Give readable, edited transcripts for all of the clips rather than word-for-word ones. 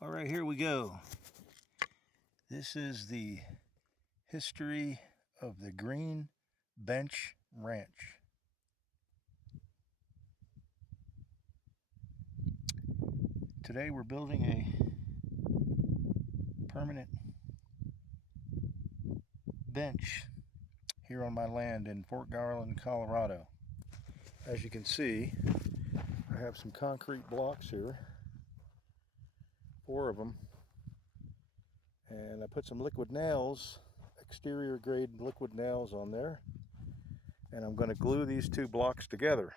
All right, here we go. This is the history of the Green Bench Ranch. Today we're building a permanent bench here on my land in Fort Garland, Colorado. As you can see, I have some concrete blocks here, 4 of them, and I put some liquid nails, exterior grade liquid nails on there, and I'm going to glue these 2 blocks together.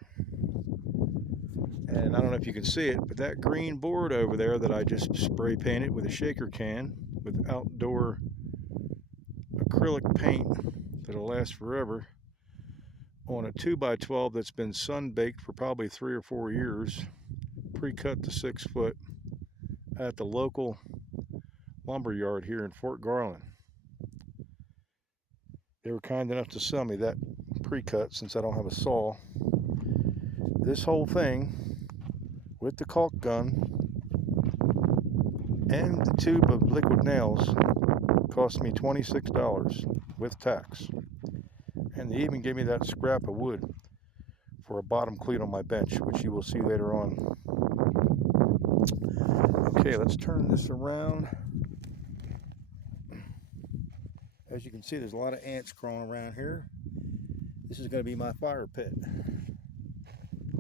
And I don't know if you can see it, but that green board over there that I just spray painted with a shaker can with outdoor acrylic paint that'll last forever on a 2x12 that's been sun baked for probably 3 or 4 years, pre-cut to 6 foot at the local lumber yard here in Fort Garland. They were kind enough to sell me that pre-cut since I don't have a saw. This whole thing with the caulk gun and the tube of liquid nails cost me $26 with tax. And they even gave me that scrap of wood for a bottom cleat on my bench, which you will see later on. Okay, let's turn this around. As you can see, there's a lot of ants crawling around here. This is going to be my fire pit.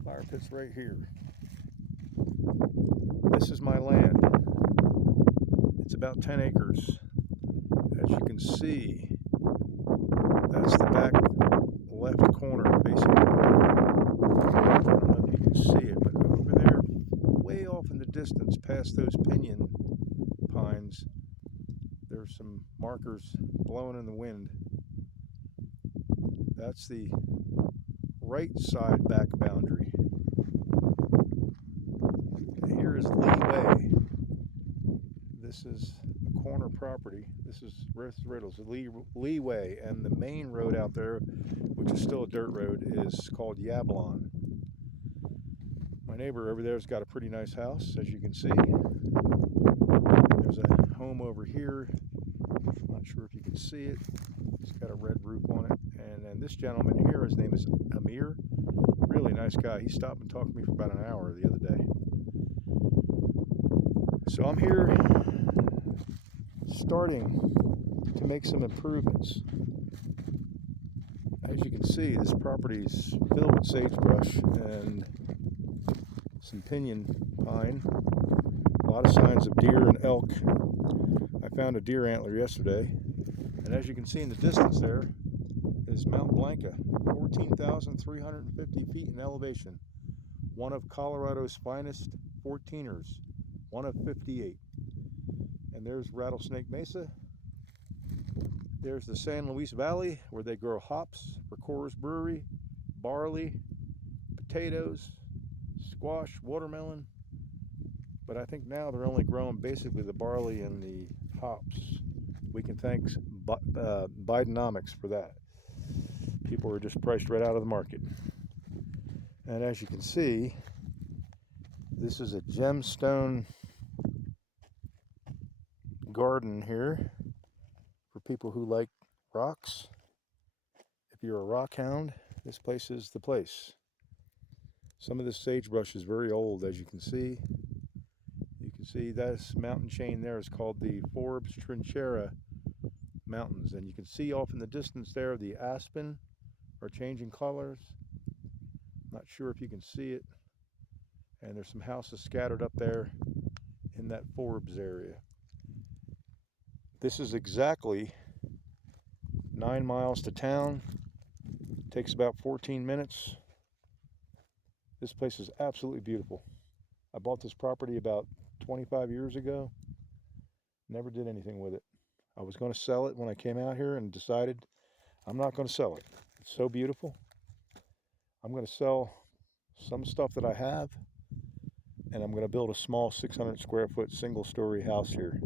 Fire pit's right here. This is my land. It's about 10 acres. As you can see, that's the back left corner facing the road. I don't know if you can see it, but over there, way off in the distance past those pinyon pines, there's some markers blowing in the wind. That's the right side back boundary. Here is Leeway. This is a corner property. This is Riddles, Leeway, and the main road out there, which is still a dirt road, is called Yablon. My neighbor over there has got a pretty nice house, as you can see. And there's a home over here. I'm not sure if you can see it. It's got a red roof on it. And then this gentleman here, his name is Amir. Really nice guy. He stopped and talked to me for about an hour the other day. So I'm here starting to make some improvements. As you can see, this property is filled with sagebrush and some pinyon pine. A lot of signs of deer and elk. I found a deer antler yesterday. And as you can see in the distance there is Mount Blanca, 14,350 feet in elevation. One of Colorado's finest 14ers, one of 58. And there's Rattlesnake Mesa. There's the San Luis Valley, where they grow hops for Coors Brewery, barley, potatoes, squash, watermelon. But I think now they're only growing basically the barley and the hops. We can thank Bidenomics for that. People are just priced right out of the market. And as you can see, this is a gemstone garden here for people who like rocks. If you're a rock hound, this place is the place. Some of this sagebrush is very old, as you can see. You can see this mountain chain there is called the Forbes Trinchera Mountains. And you can see off in the distance there the aspen are changing colors. Not sure if you can see it. And there's some houses scattered up there in that Forbes area. This is exactly 9 miles to town. Takes about 14 minutes. This place is absolutely beautiful. I bought this property about 25 years ago. Never did anything with it. I was going to sell it when I came out here and decided I'm not going to sell it. It's so beautiful. I'm going to sell some stuff that I have, and I'm going to build a small 600 square foot single story house here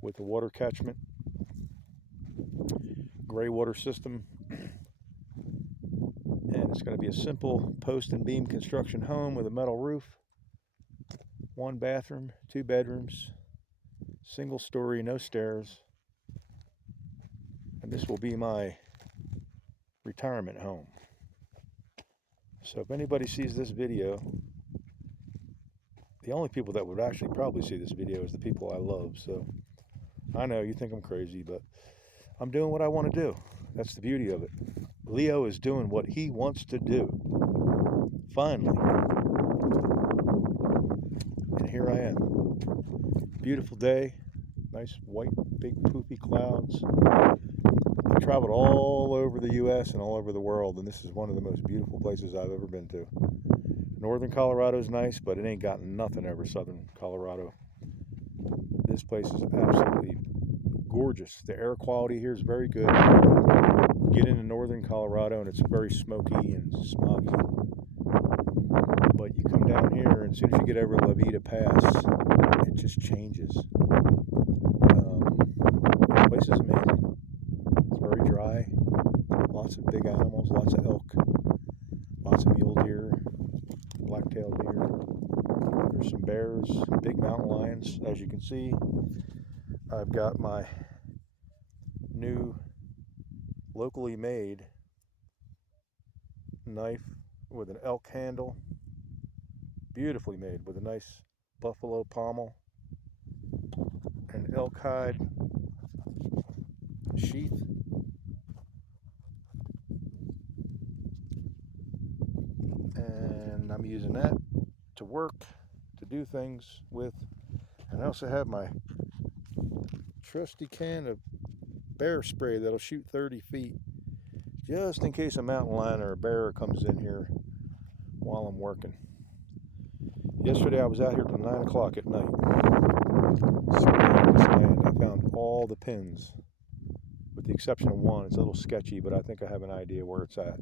with a water catchment, gray water system, and it's going to be a simple post and beam construction home with a metal roof. 1 bathroom, 2 bedrooms, single story, no stairs. And this will be my retirement home. So if anybody sees this video, the only people that would actually probably see this video is the people I love. So I know you think I'm crazy, but I'm doing what I want to do. That's the beauty of it. Leo is doing what he wants to do. Finally. And here I am. Beautiful day. Nice white, big poofy clouds. I've traveled all over the U.S. and all over the world, and this is one of the most beautiful places I've ever been to. Northern Colorado is nice, but it ain't got nothing over southern Colorado. This place is absolutely gorgeous. The air quality here is very good. You get into northern Colorado and it's very smoky and smoggy. But you come down here, and as soon as you get over La Vida Pass, it just changes. This place is amazing. It's very dry. Lots of big animals, lots of elk, lots of mule deer, black-tailed deer. There's some bears, big mountain lions. As you can see, I've got my new locally made knife with an elk handle, beautifully made, with a nice buffalo pommel and elk hide sheath. And I'm using that to work, to do things with. And I also have my trusty can of bear spray that'll shoot 30 feet, just in case a mountain lion or a bear comes in here while I'm working. Yesterday I was out here till 9 o'clock at night. Surveying this land. I found all the pins, with the exception of one. It's a little sketchy, but I think I have an idea where it's at.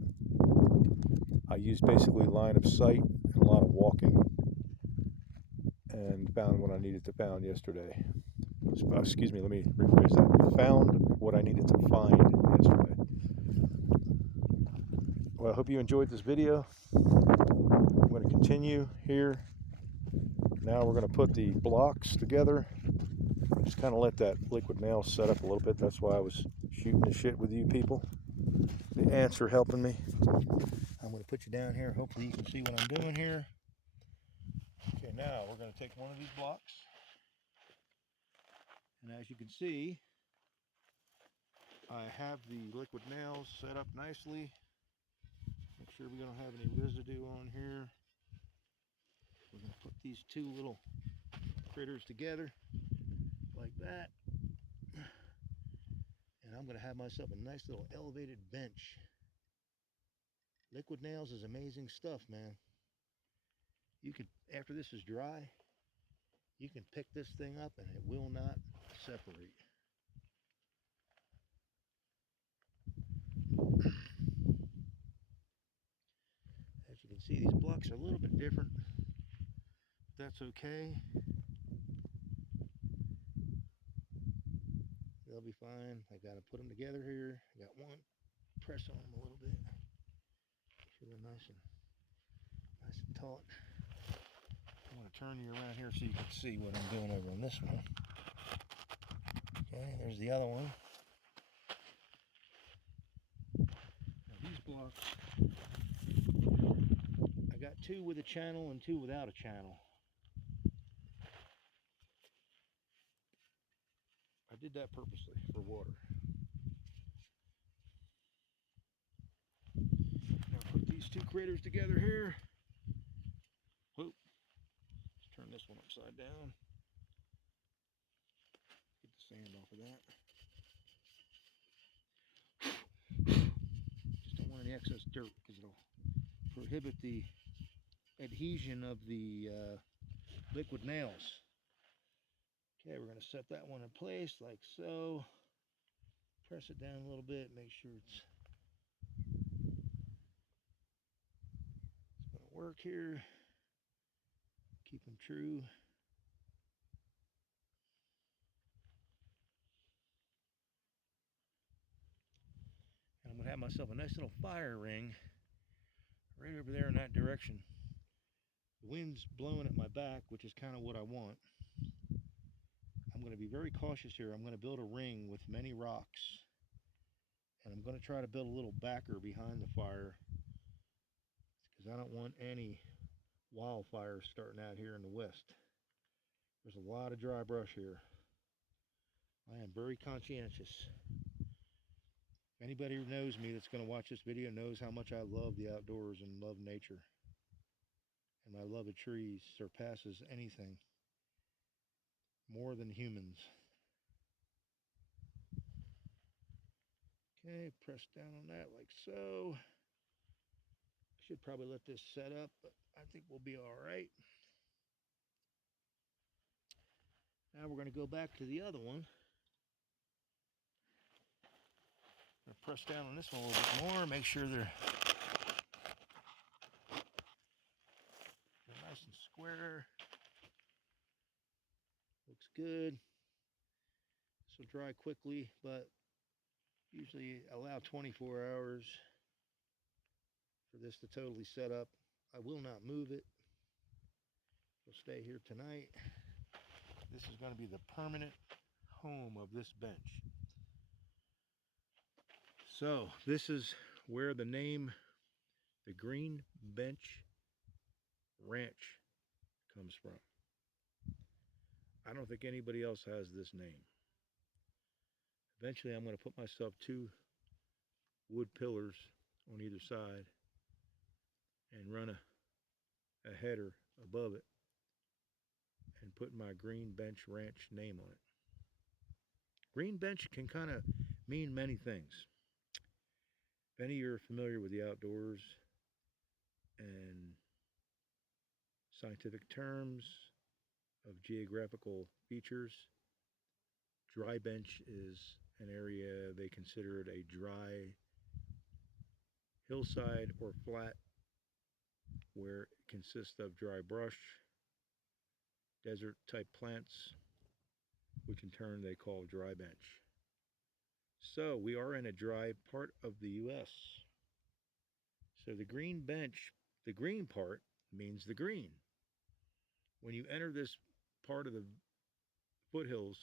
I used basically line of sight and a lot of walking, and found what I needed to find yesterday. Excuse me, let me rephrase that. Found what I needed to find yesterday. Well, I hope you enjoyed this video. I'm going to continue here. Now we're going to put the blocks together. Just kind of let that liquid nail set up a little bit. That's why I was shooting the shit with you people. The ants are helping me. I'm going to put you down here. Hopefully you can see what I'm doing here. Okay, now we're going to take one of these blocks. And as you can see, I have the liquid nails set up nicely. Make sure we don't have any residue on here. We're going to put these two little critters together like that. And I'm going to have myself a nice little elevated bench. Liquid nails is amazing stuff, man. You could, after this is dry, you can pick this thing up and it will not separate. As you can see, these blocks are a little bit different. That's okay. They'll be fine. I got to put them together here. I got one. Press on them a little bit. Make sure they're nice and taut. I'm going to turn you around here so you can see what I'm doing over on this one. Okay, there's the other one. Now these blocks, I got 2 with a channel and 2 without a channel. I did that purposely for water. Now put these 2 critters together here. Whoop. Let's turn this one upside down. Get the sand off of that. Just don't want any excess dirt because it'll prohibit the adhesion of the liquid nails. Okay, we're going to set that one in place like so. Press it down a little bit, make sure it's going to work here. Keep them true. And I'm going to have myself a nice little fire ring right over there in that direction The wind's blowing at my back, which is kind of what I want. I'm going to be very cautious here. I'm going to build a ring with many rocks. And I'm going to try to build a little backer behind the fire, because I don't want any wildfires starting out here in the west. There's a lot of dry brush here. I am very conscientious. If anybody who knows me that's going to watch this video knows how much I love the outdoors and love nature. And my love of trees surpasses anything, more than humans. Okay, press down on that like so. Should probably let this set up, but I think we'll be all right. Now we're going to go back to the other one. I'm going to press down on this one a little bit more, make sure they're nice and square. Looks good. This will dry quickly, but usually allow 24 hours for this to totally set up. I will not move it. It'll stay here tonight. This is going to be the permanent home of this bench. So this is where the name, the Green Bench Ranch, comes from. I don't think anybody else has this name. Eventually I'm going to put myself 2 wood pillars on either side and run a header above it and put my Green Bench Ranch name on it. Green Bench can kind of mean many things. If any of you are familiar with the outdoors and scientific terms of geographical features, dry bench is an area they consider it a dry hillside or flat where it consists of dry brush, desert type plants, which in turn they call dry bench. So we are in a dry part of the US. So the green bench, the green part means the green. When you enter this part of the foothills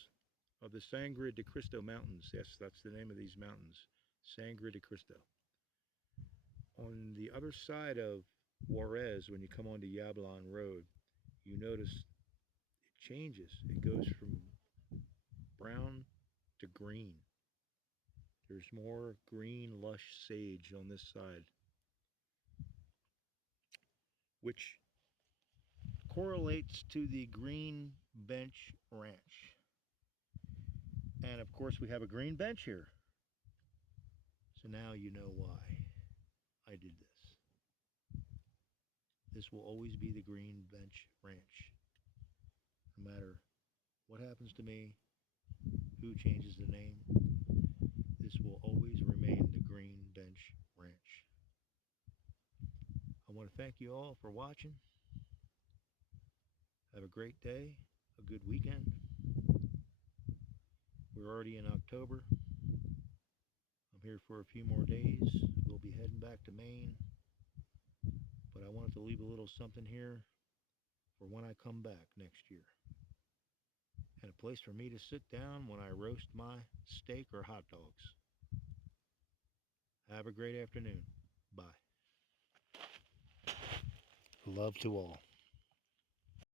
of the Sangre de Cristo Mountains, yes, that's the name of these mountains, Sangre de Cristo. On the other side of Juarez, when you come onto Yablon Road, you notice it changes. It goes from brown to green. There's more green, lush sage on this side, which correlates to the Green Bench Ranch. And of course we have a green bench here. So now you know why I did this. This will always be the Green Bench Ranch. No matter what happens to me, who changes the name, this will always remain the Green Bench Ranch. I want to thank you all for watching. Have a great day, a good weekend. We're already in October. I'm here for a few more days. We'll be heading back to Maine. But I wanted to leave a little something here for when I come back next year. And a place for me to sit down when I roast my steak or hot dogs. Have a great afternoon. Bye. Love to all.